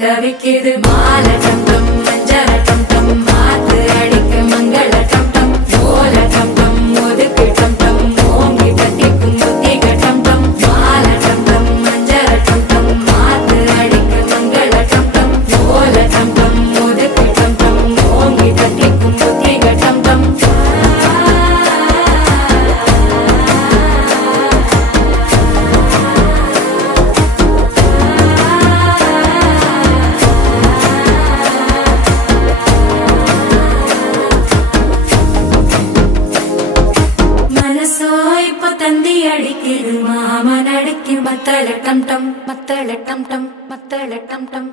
தவிக்குது மாலை டம் டம் மஞ்சள டம் டம் மாத்து அடிக்க மங்கள டம் டம் ஓல டம் டம் ஒதுக்கு டம் டம் ஓங்கி தட்டிக்கும் புத்திக டம் டம் மாலை டம் டம் மஞ்சள டம் டம் மாத்து அடிக்க மங்கள டம் டம் ஓல டம் டம் ஒதுக்கு டம் டம் ஓங்கி தட்டிக்கும் புத்திக டம் டம் மனசோ இப்போ தந்தி அடிக்குது மாமன் அடிக்கும் மத்தள டம் டம் மத்தள டம் டம் மத்தள டம் டம்